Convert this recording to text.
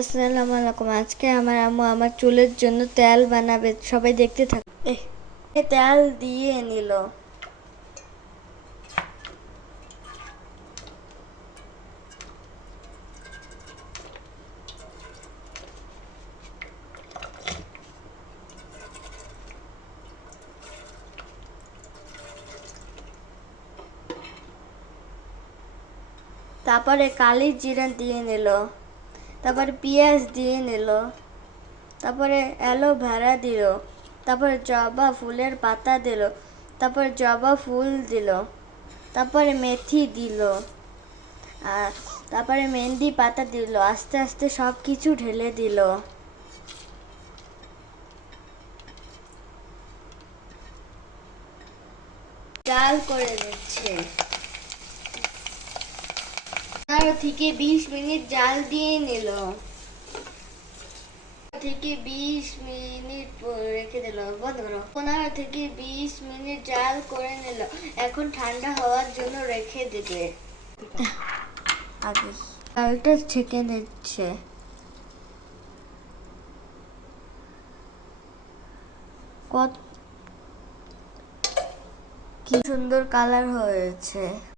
আসসালামু আলাইকুম আজকে আমার আম্মু আমার চুলের জন্য তেল বানাবে সবাই দেখতে থাক। এহ, তেল দিয়ে নিল। তারপরে কালি জিরা দিয়ে নিল। তারপরে পেঁয়াজ দিয়ে নিল, তারপরে অ্যালোভেরা দিল, তারপরে জবা ফুলের পাতা দিল, তারপরে জবা ফুল দিল, তারপরে মেথি দিল, আর তারপরে মেহেন্দি পাতা দিল, আস্তে আস্তে সব কিছু ঢেলে দিল। ডাল করে দিচ্ছে থেকে বিশ মিনিট জাল দিয়ে নিল। থেকে বিশ মিনিট রেখে দিল। বন্ধ করো। পনেরো থেকে বিশ মিনিট জাল করে নিল। এখন ঠান্ডা হওয়ার জন্য রেখে দেবে। আগে। ছেঁকে নিচ্ছে। কত কি সুন্দর কালার হয়েছে।